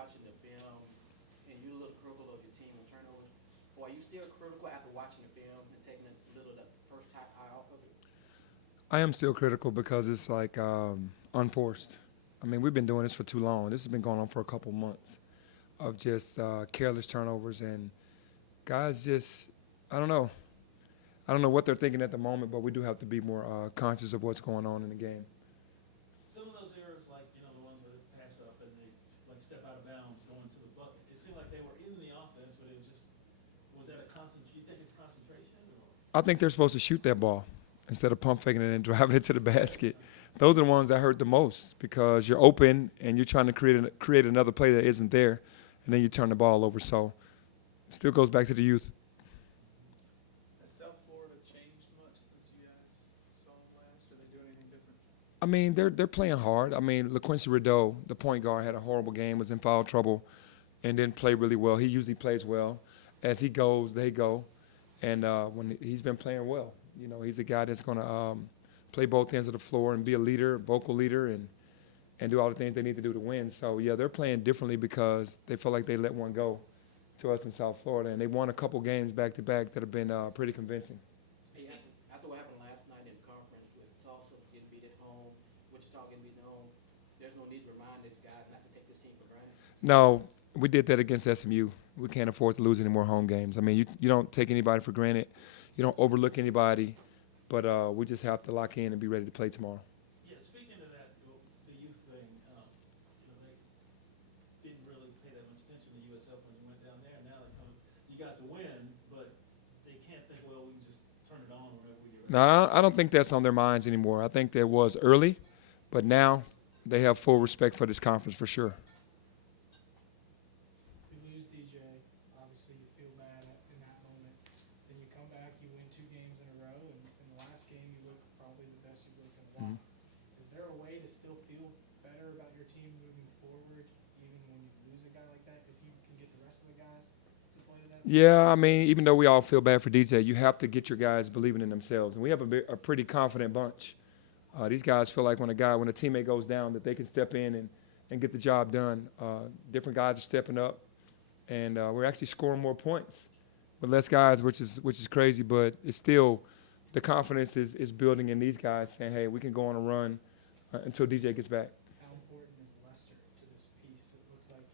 watching the film and you're a little critical of your team on turnovers, or are you still critical after watching the film and taking a little of the first eye off of it? I am still critical because it's like unforced. I mean, we've been doing this for too long. This has been going on for a couple months of just careless turnovers and guys just, I don't know. I don't know what they're thinking at the moment, but we do have to be more conscious of what's going on in the game. Some of those errors, like the ones where they pass up and they like step out of bounds going to the bucket, it seemed like they were in the offense, but it was just was that a concentration? You think it's concentration? Or? I think they're supposed to shoot that ball instead of pump faking it and driving it to the basket. Those are the ones that hurt the most because you're open and you're trying to create another play that isn't there, and then you turn the ball over. So it still goes back to the youth. Has South Florida changed much since you guys saw them last? Do they do anything different? I mean, they're playing hard. I mean, LaQuincy Rideau, the point guard, had a horrible game, was in foul trouble, and didn't play really well. He usually plays well. As he goes, they go. And when he's been playing well. You know, he's a guy that's going to play both ends of the floor and be a leader, vocal leader, and do all the things they need to do to win. So, yeah, they're playing differently because they feel like they let one go to us in South Florida. And they won a couple games back-to-back that have been pretty convincing. Hey, after what happened last night in the conference with Tulsa getting beat at home, Wichita getting beat at home, there's no need to remind these guys not to take this team for granted. No, we did that against SMU. We can't afford to lose any more home games. I mean, you don't take anybody for granted. You don't overlook anybody. But we just have to lock in and be ready to play tomorrow. Yeah, speaking of that, the youth thing, they didn't really pay that much attention to USF when you went down there. Now you got the win, but they can't think, well, we can just turn it on whenever we get ready. No, I don't think that's on their minds anymore. I think that was early, but now they have full respect for this conference for sure. You lose DJ, obviously you feel bad in that moment. Then you come back, you win 2 games in a row, and in the last game you look probably the best you've looked in a while. Is there a way to still feel better about your team moving forward, even when you lose a guy like that, if you can get the rest of the guys to play to that? Yeah, I mean, even though we all feel bad for DJ, you have to get your guys believing in themselves. And we have a pretty confident bunch. These guys feel like when a teammate goes down that they can step in and get the job done. Different guys are stepping up, and we're actually scoring more points with less guys, which is crazy, but it's still the confidence is building in these guys saying, hey, we can go on a run until DJ gets back. How important is Lester to this piece? It looks like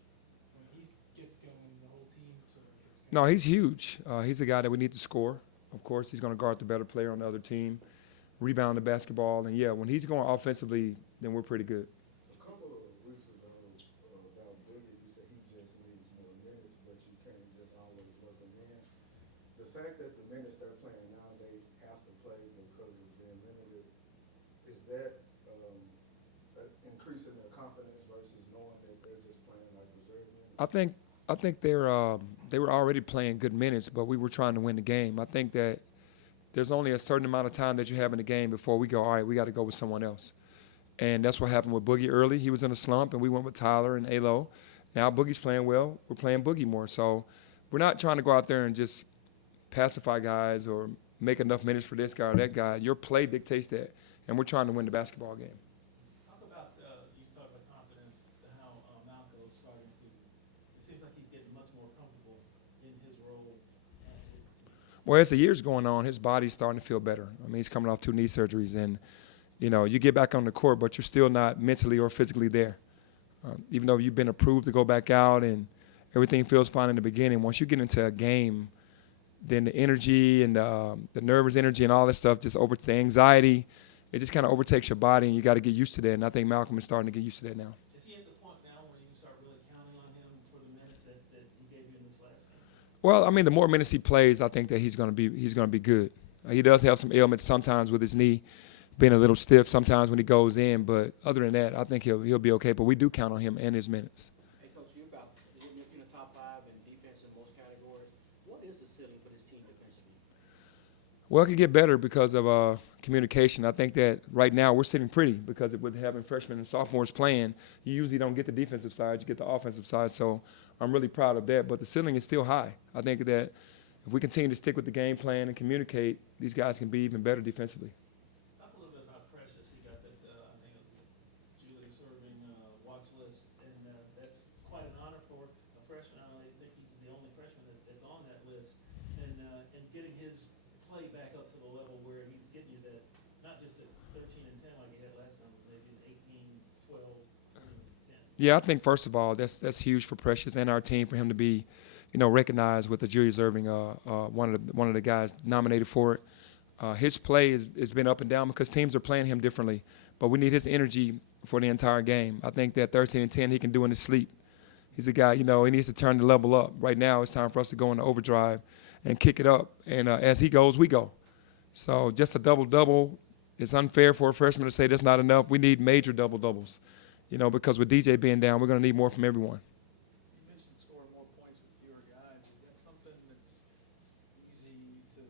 when he gets going, the whole team sort of gets going. No, he's huge. He's a guy that we need to score. Of course, he's going to guard the better player on the other team, rebound the basketball, and yeah, when he's going offensively, then we're pretty good. A couple of weeks ago, about Boogie, you said he just needs more minutes, but you can't just always work him in. The fact that the minutes they're playing now, they have to play because of being limited, is that increasing their confidence versus knowing that they're just playing like reserve minutes? I think they were already playing good minutes, but we were trying to win the game. I think that there's only a certain amount of time that you have in the game before we go, all right, we got to go with someone else. And that's what happened with Boogie early. He was in a slump, and we went with Tyler and Alo. Now Boogie's playing well. We're playing Boogie more. So we're not trying to go out there and just pacify guys or make enough minutes for this guy or that guy. Your play dictates that, and we're trying to win the basketball game. Talk about, you talk about confidence, how Malco's starting to, it seems like he's getting much more comfortable in his role. Well, as the year's going on, his body's starting to feel better. I mean, he's coming off 2 knee surgeries, and, you know, you get back on the court, but you're still not mentally or physically there. Even though you've been approved to go back out and everything feels fine in the beginning, once you get into a game, then the energy and the nervous energy and all that stuff just the anxiety, it just kind of overtakes your body, and you got to get used to that. And I think Malcolm is starting to get used to that now. Is he at the point now where you start really counting on him for the minutes that he gave you in this last game? Well, I mean, the more minutes he plays, I think that he's going to be good. He does have some ailments sometimes with his knee being a little stiff sometimes when he goes in, but other than that, I think he'll be okay. But we do count on him and his minutes. Hey, Coach, you're in the top 5 in defense in most categories. What is the ceiling for this team defensively? Well, it could get better because of communication. I think that right now we're sitting pretty because with having freshmen and sophomores playing, you usually don't get the defensive side, you get the offensive side. So I'm really proud of that. But the ceiling is still high. I think that if we continue to stick with the game plan and communicate, these guys can be even better defensively. Talk a little bit about Precious. He got that, I think it was Julie serving watch list, and that's quite an honor freshman. I think he's the only freshman that's on that list, and getting his play back up to the level where he's getting you that, not just at 13 and 10 like he had last time, but maybe an 18, 12, 10. Yeah, I think first of all, that's huge for Precious and our team for him to be, recognized with the Julius Erving, one of the guys nominated for it. His play has been up and down because teams are playing him differently, but we need his energy for the entire game. I think that 13 and 10 he can do in his sleep. He's a guy, he needs to turn the level up. Right now, it's time for us to go into overdrive and kick it up. And as he goes, we go. So just a double-double, it's unfair for a freshman to say that's not enough. We need major double-doubles, because with DJ being down, we're going to need more from everyone. You mentioned scoring more points with fewer guys. Is that something that's easy to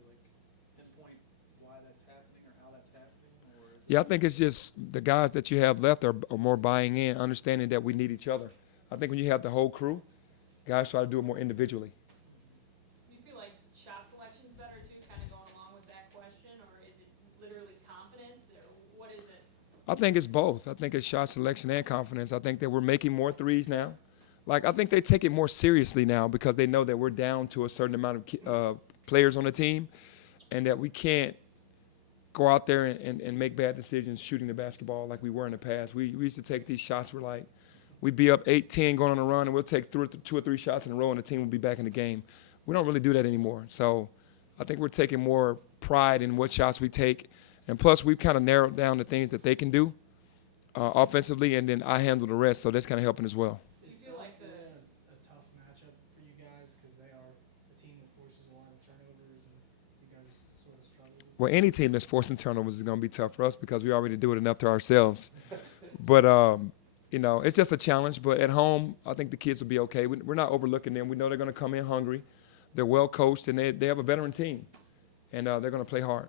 pinpoint why that's happening or how that's happening? Or is Yeah, I think it's just the guys that you have left are more buying in, understanding that we need each other. I think when you have the whole crew, guys try to do it more individually. Do you feel like shot selection's better too, kind of going along with that question, or is it literally confidence, or what is it? I think it's both. I think it's shot selection and confidence. I think that we're making more threes now. I think they take it more seriously now because they know that we're down to a certain amount of players on the team and that we can't go out there and make bad decisions shooting the basketball like we were in the past. We used to take these shots we'd be up 8-10 going on a run, and we'll take 2 or 3 shots in a row, and the team will be back in the game. We don't really do that anymore. So I think we're taking more pride in what shots we take. And plus, we've kind of narrowed down the things that they can do offensively, and then I handle the rest, so that's kind of helping as well. Do you feel like a tough matchup for you guys because they are a team that forces a lot of turnovers and you guys sort of struggle? Well, any team that's forcing turnovers is going to be tough for us because we already do it enough to ourselves. But it's just a challenge. But at home, I think the kids will be okay. We're not overlooking them. We know they're going to come in hungry. They're well coached, and they have a veteran team, and they're going to play hard.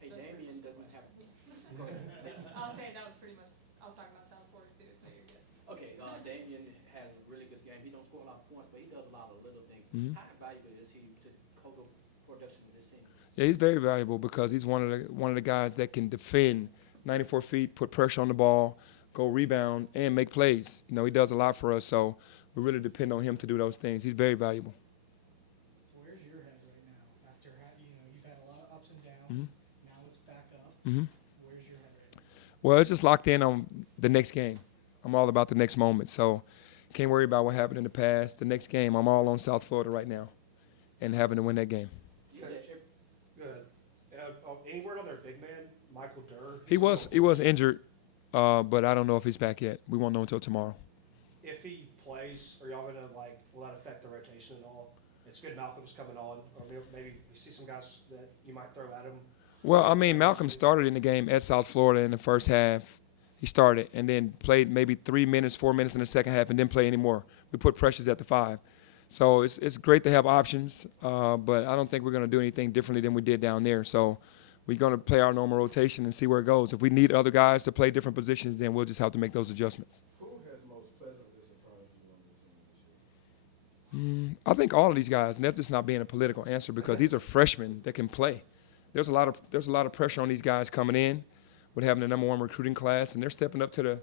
Hey, Damian doesn't have. I'll say that was pretty much, I was talking about South Florida too, so you're good. Okay, Damian has a really good game. He don't score a lot of points, but he does a lot of little things. Mhm. How valuable is he to total production of this team? Yeah, he's very valuable because he's one of the guys that can defend 94 feet, put pressure on the ball, go rebound, and make plays. He does a lot for us, so we really depend on him to do those things. He's very valuable. Where's your head right now after you've had a lot of ups and downs? Mhm. Now it's back up. Mm-hmm. Where's your head right now? Well, it's just locked in on the next game. I'm all about the next moment, so can't worry about what happened in the past. The next game, I'm all on South Florida right now and having to win that game. You said Good. Any word on their big man, Michael Durr? He was injured, but I don't know if he's back yet. We won't know until tomorrow. If he plays, are y'all gonna will that affect the rotation at all? It's good Malcolm's coming on, or maybe you see some guys that you might throw at him. Well, I mean, Malcolm started in the game at South Florida in the first half. He started and then played maybe 3 minutes, 4 minutes in the second half and didn't play anymore. We put Precious at the 5. So it's great to have options, but I don't think we're going to do anything differently than we did down there. So we're going to play our normal rotation and see where it goes. If we need other guys to play different positions, then we'll just have to make those adjustments. Who has most pleasantly surprised you on this team? I think all of these guys, and that's just not being a political answer because these are freshmen that can play. There's a lot of pressure on these guys coming in with having the #1 recruiting class, and they're stepping up to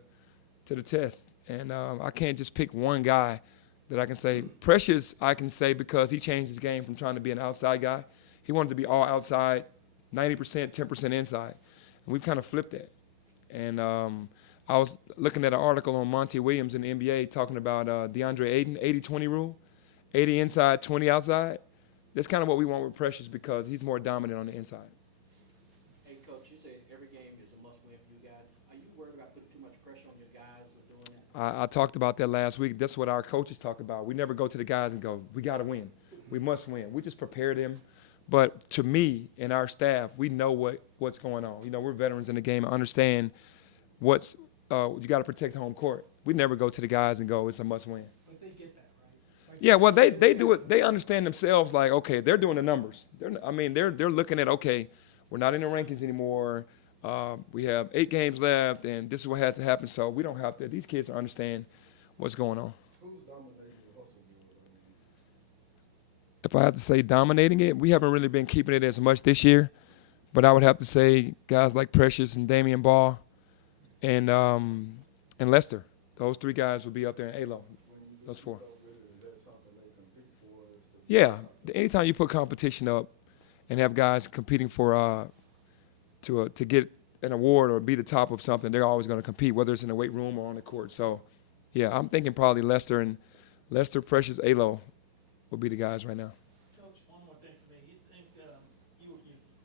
the test. And I can't just pick one guy that I can say. Precious, I can say because he changed his game from trying to be an outside guy. He wanted to be all outside, 90%, 10% inside. And we've kind of flipped that. And I was looking at an article on Monty Williams in the NBA talking about DeAndre Ayton, 80-20 rule, 80 inside, 20 outside. That's kind of what we want with Precious because he's more dominant on the inside. Hey, Coach, you said every game is a must-win for you guys. Are you worried about putting too much pressure on your guys with doing that? I talked about that last week. That's what our coaches talk about. We never go to the guys and go, we got to win. We must win. We just prepare them. But to me and our staff, we know what's going on. We're veterans in the game and understand you got to protect home court. We never go to the guys and go, it's a must-win. But they get that, right? Yeah, well, they do it. They understand themselves like, okay, they're doing the numbers. They're looking at, okay, we're not in the rankings anymore. We have 8 games left, and this is what has to happen. So we don't have to. These kids understand what's going on. Who's dominating the hustle move? If I have to say dominating it, we haven't really been keeping it as much this year. But I would have to say guys like Precious and Damian Ball and Lester. Those 3 guys will be up there in A-Lo. Those 4. Is that something Yeah, anytime you put competition up and have guys competing for to get an award or be the top of something, they're always going to compete, whether it's in the weight room or on the court. So, yeah, I'm thinking probably Lester, Precious, Alo will be the guys right now. Coach, one more thing for me. You think, you were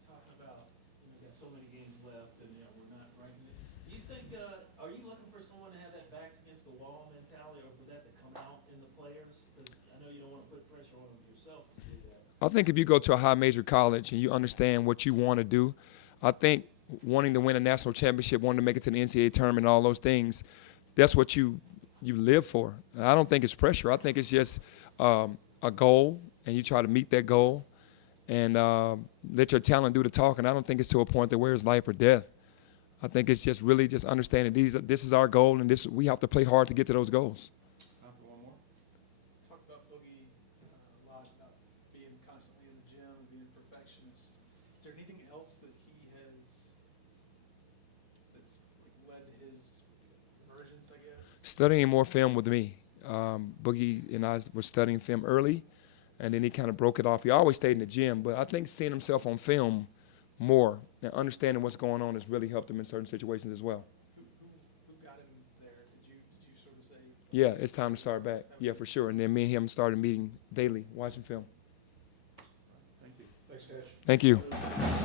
talking about, got so many games left and, we're not ranking it. Do you think, are you looking for someone to have that backs against the wall mentality, or for that to come out in the players? Because I know you don't want to put pressure on yourself to do that. I think if you go to a high major college and you understand what you want to do, I think wanting to win a national championship, wanting to make it to the NCAA tournament, all those things, that's what you live for. And I don't think it's pressure. I think it's just a goal, and you try to meet that goal and let your talent do the talking. I don't think it's to a point that where it's life or death. I think it's just really just understanding this is our goal, and we have to play hard to get to those goals. Time for one more. Talk about Boogie a lot, about being constantly in the gym, being a perfectionist. Is there anything else that he has that's like led to his emergence, I guess? Studying more film with me. Boogie and I were studying film early, and then he kind of broke it off. He always stayed in the gym, but I think seeing himself on film more and understanding what's going on has really helped him in certain situations as well. Who got him there? Did you sort of say? Yeah, it's time to start back. Yeah, for sure. And then me and him started meeting daily, watching film. Thank you. Thanks, Coach. Thank you.